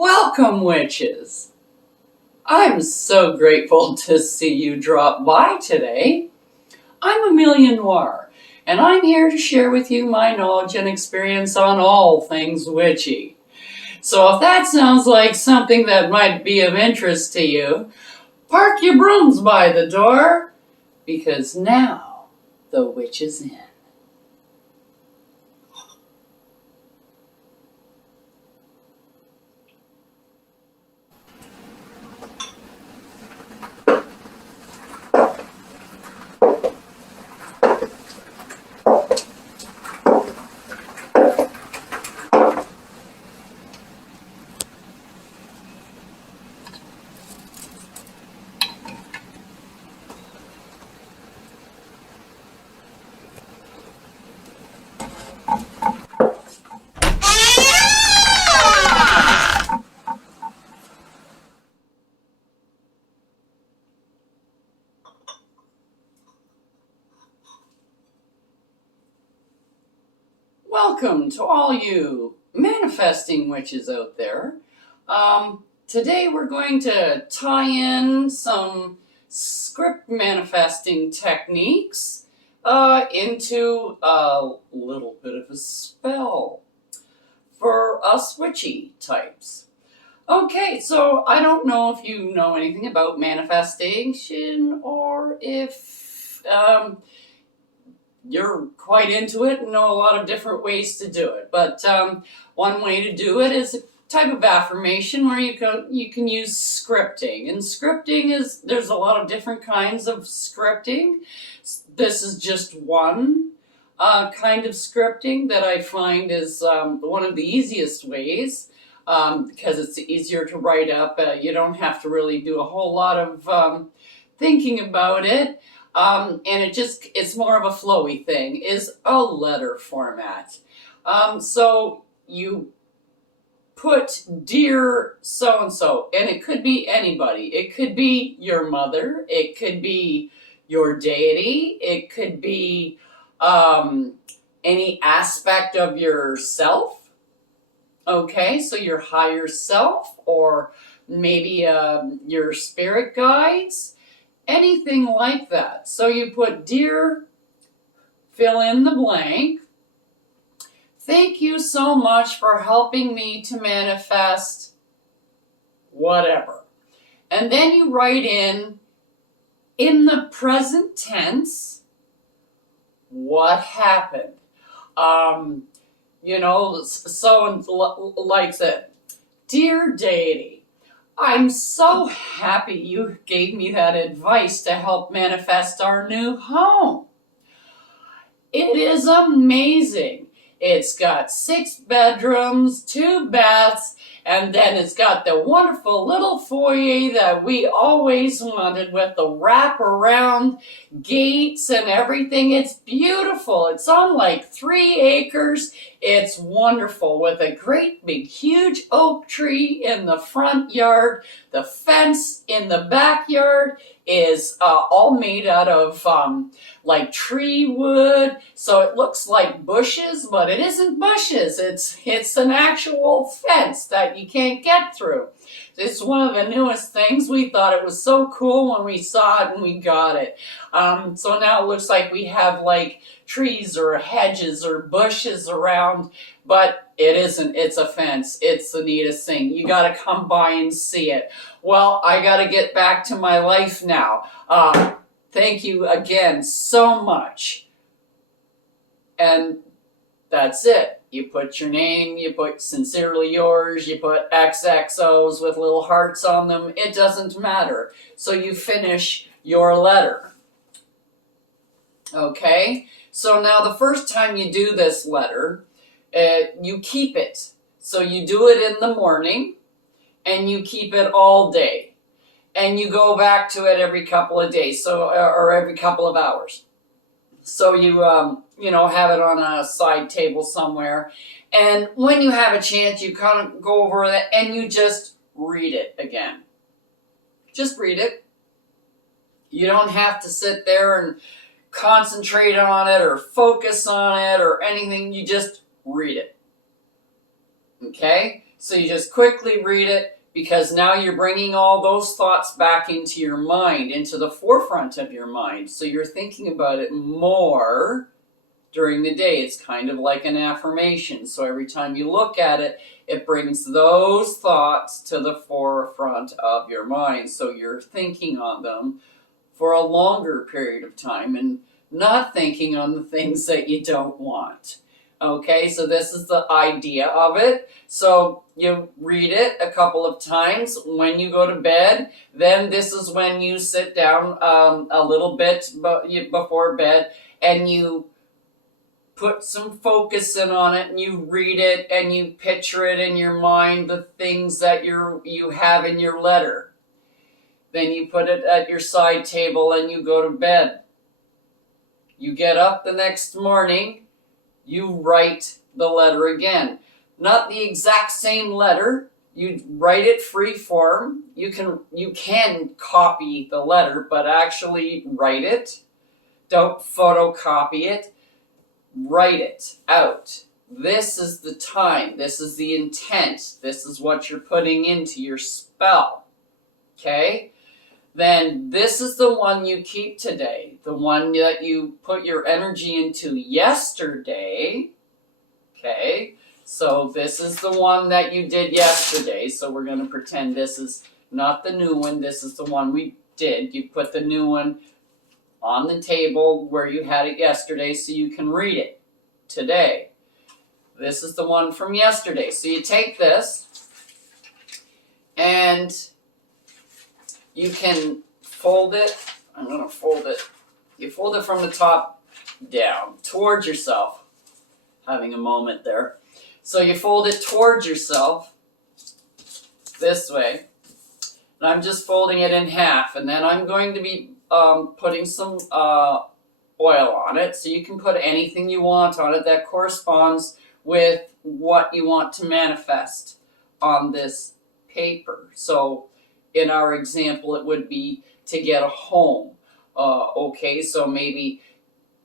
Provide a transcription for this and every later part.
Welcome, witches! I'm so grateful to see you drop by today. I'm Amelia Noir, and I'm here to share with you my knowledge and experience on all things witchy. So if that sounds like something that might be of interest to you, park your brooms by the door, because now the witch is in. Welcome to all you manifesting witches out there. Today we're going to tie in some script manifesting techniques into a little bit of a spell for us witchy types. Okay, so I don't know if you know anything about manifestation or if you're quite into it and know a lot of different ways to do it. But one way to do it is a type of affirmation where you can use scripting. And scripting is, there's a lot of different kinds of scripting. This is just one kind of scripting that I find is one of the easiest ways because it's easier to write up. You don't have to really do a whole lot of thinking about it. And it's more of a flowy thing, is a letter format. So you put dear so-and-so, and it could be anybody. It could be your mother, it could be your deity, it could be any aspect of yourself. Okay, so your higher self, or maybe your spirit guides. Anything like that. So you put, dear, fill in the blank. Thank you so much for helping me to manifest whatever. And then you write in the present tense, what happened. So like that, dear deity, I'm so happy you gave me that advice to help manifest our new home. It is amazing. It's got 6 bedrooms, 2 baths, and then it's got the wonderful little foyer that we always wanted with the wraparound gates and everything. It's beautiful. It's on like 3 acres. It's wonderful with a great big huge oak tree in the front yard. The fence in the backyard is all made out of like tree wood, so it looks like bushes, but it isn't bushes. It's an actual fence that you can't get through. It's one of the newest things. We thought it was so cool when we saw it and we got it. So now it looks like we have like trees or hedges or bushes around, but it isn't. It's a fence. It's the neatest thing. You got to come by and see it. Well, I got to get back to my life now. Thank you again so much. And that's it. You put your name, you put sincerely yours, you put XXOs with little hearts on them. It doesn't matter. So you finish your letter. Okay? So now the first time you do this letter, you keep it. So you do it in the morning and you keep it all day. And you go back to it every couple of days, or every couple of hours. So you have it on a side table somewhere, and when you have a chance, you kind of go over it and you just read it again. Just read it. You don't have to sit there and concentrate on it or focus on it or anything. You just read it. Okay? So you just quickly read it because now you're bringing all those thoughts back into your mind, into the forefront of your mind. So you're thinking about it more during the day. It's kind of like an affirmation. So every time you look at it, it brings those thoughts to the forefront of your mind. So you're thinking on them for a longer period of time and not thinking on the things that you don't want. Okay, so this is the idea of it. So you read it a couple of times when you go to bed. Then this is when you sit down a little bit before bed and you put some focus in on it and you read it and you picture it in your mind, the things that you have in your letter. Then you put it at your side table and you go to bed. You get up the next morning, you write the letter again. Not the exact same letter. You write it free form. You can copy the letter, but actually write it. Don't photocopy it. Write it out. This is the time. This is the intent. This is what you're putting into your spell. Okay? Then this is the one you keep today. The one that you put your energy into yesterday. Okay? So this is the one that you did yesterday. So we're going to pretend this is not the new one. This is the one we did. You put the new one on the table where you had it yesterday so you can read it today. This is the one from yesterday. So you take this and you can fold it. I'm going to fold it. You fold it from the top down towards yourself. Having a moment there. So you fold it towards yourself this way. And I'm just folding it in half. And then I'm going to be putting some oil on it. So you can put anything you want on it that corresponds with what you want to manifest on this paper. So in our example, it would be to get a home. Okay, so maybe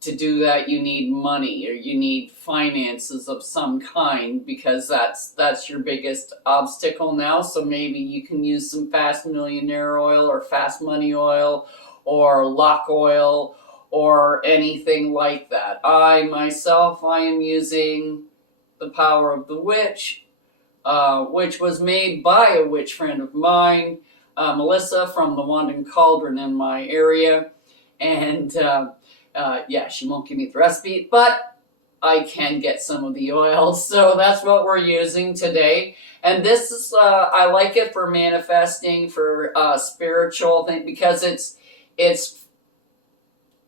to do that you need money or you need finances of some kind because that's your biggest obstacle now. So maybe you can use some fast millionaire oil or fast money oil or luck oil or anything like that. I myself am using the Power of the Witch, which was made by a witch friend of mine, Melissa from the Wand and Cauldron in my area. And yeah, she won't give me the recipe, but I can get some of the oil. So that's what we're using today. And this is, I like it for manifesting, for spiritual thing, because it's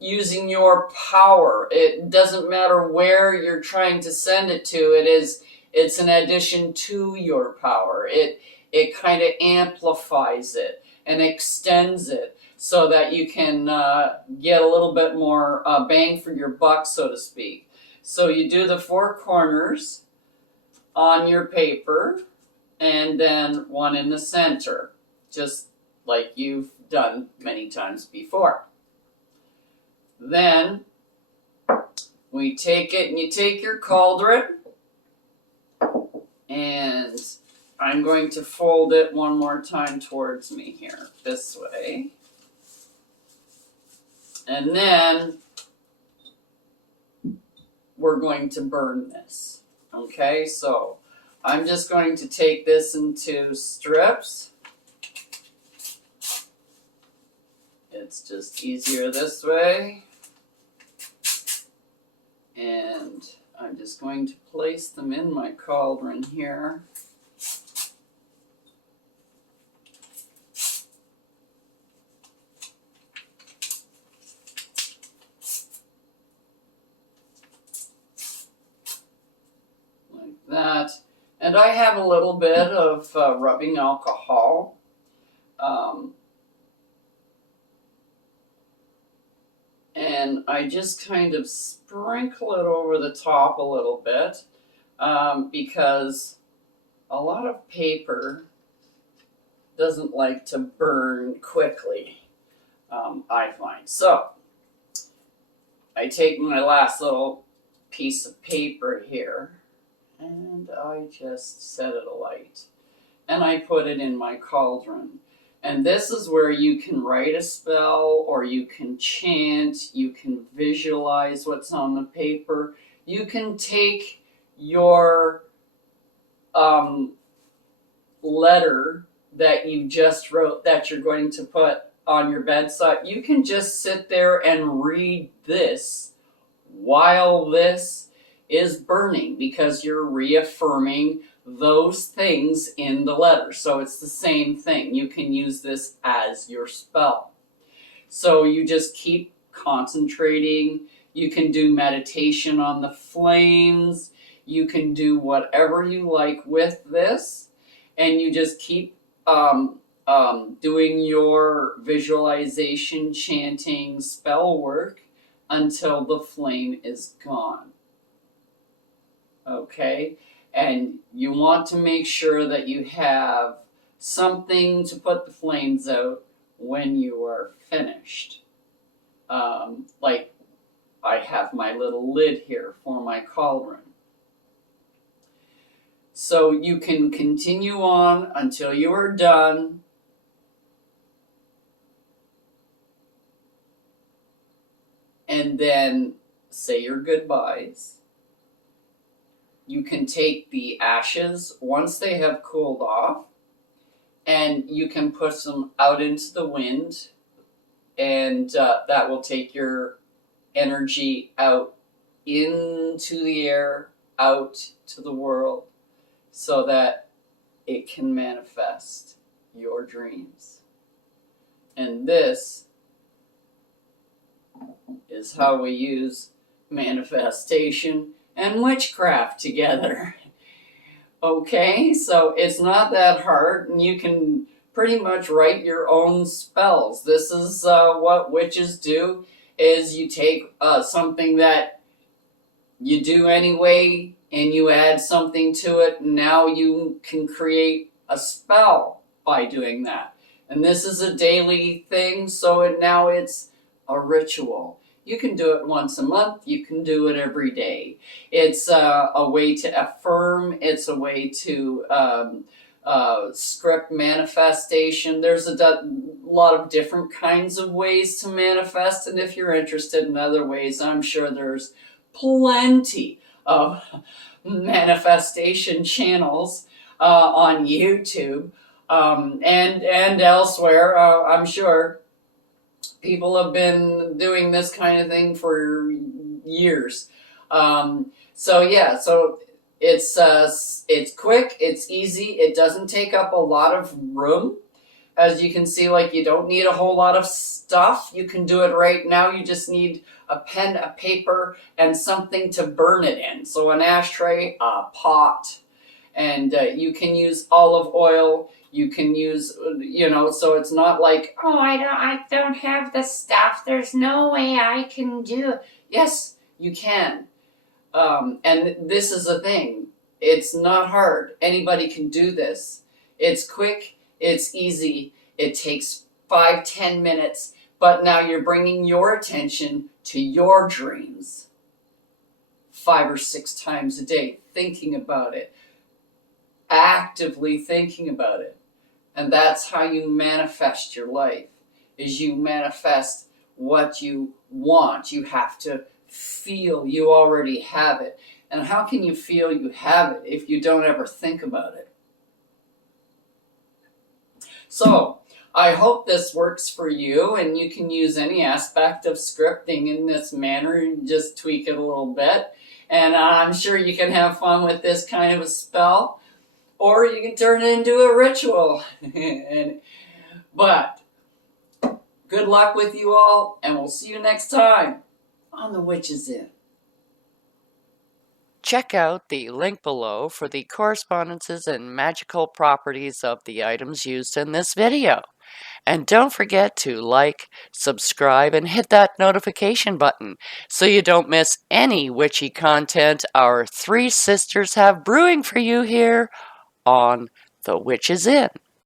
using your power. It doesn't matter where you're trying to send it to. It's an addition to your power. It kind of amplifies it and extends it so that you can get a little bit more bang for your buck, so to speak. So you do the four corners on your paper and then one in the center, just like you've done many times before. Then we take it and you take your cauldron and I'm going to fold it one more time towards me here, this way. And then we're going to burn this. Okay, so I'm just going to take this into strips. It's just easier this way. And I'm just going to place them in my cauldron here. Like that. And I have a little bit of rubbing alcohol. And I just kind of sprinkle it over the top a little bit because a lot of paper doesn't like to burn quickly, I find. So I take my last little piece of paper here And I just set it alight. And I put it in my cauldron. And this is where you can write a spell, or you can chant, you can visualize what's on the paper. You can take your letter that you just wrote that you're going to put on your bedside. You can just sit there and read this while this is burning, because you're reaffirming those things in the letter. So it's the same thing. You can use this as your spell. So you just keep concentrating. You can do meditation on the flames. You can do whatever you like with this, and you just keep doing your visualization, chanting, spell work until the flame is gone. Okay? And you want to make sure that you have something to put the flames out when you are finished. Like I have my little lid here for my cauldron. So you can continue on until you are done. And then say your goodbyes. You can take the ashes once they have cooled off, and you can push them out into the wind, and that will take your energy out into the air, out to the world, so that it can manifest your dreams. And this is how we use manifestation and witchcraft together. Okay, so it's not that hard, and you can pretty much write your own spells. This is what witches do, is you take something that you do anyway, and you add something to it, and now you can create a spell by doing that. And this is a daily thing, so now it's a ritual. You can do it once a month. You can do it every day. It's a way to affirm. It's a way to script manifestation. There's a lot of different kinds of ways to manifest. And if you're interested in other ways, I'm sure there's plenty of manifestation channels on YouTube and elsewhere. I'm sure people have been doing this kind of thing for years. So it's quick, it's easy, it doesn't take up a lot of room. As you can see, like, you don't need a whole lot of stuff. You can do it right now. You just need a pen, a paper, and something to burn it in. So an ashtray, a pot, and you can use olive oil. You can use, so it's not like, oh, I don't have the stuff. There's no way I can do it. Yes, you can. And this is a thing. It's not hard. Anybody can do this. It's quick. It's easy. It takes 5-10 minutes. But now you're bringing your attention to your dreams 5 or 6 times a day, thinking about it, actively thinking about it. And that's how you manifest your life, is you manifest what you want. You have to feel you already have it. And how can you feel you have it if you don't ever think about it? So, I hope this works for you, and you can use any aspect of scripting in this manner and just tweak it a little bit. And I'm sure you can have fun with this kind of a spell, or you can turn it into a ritual. But good luck with you all, and we'll see you next time on The Witch's Inn. Check out the link below for the correspondences and magical properties of the items used in this video. And don't forget to like, subscribe, and hit that notification button so you don't miss any witchy content our 3 sisters have brewing for you here on The Witch's Inn.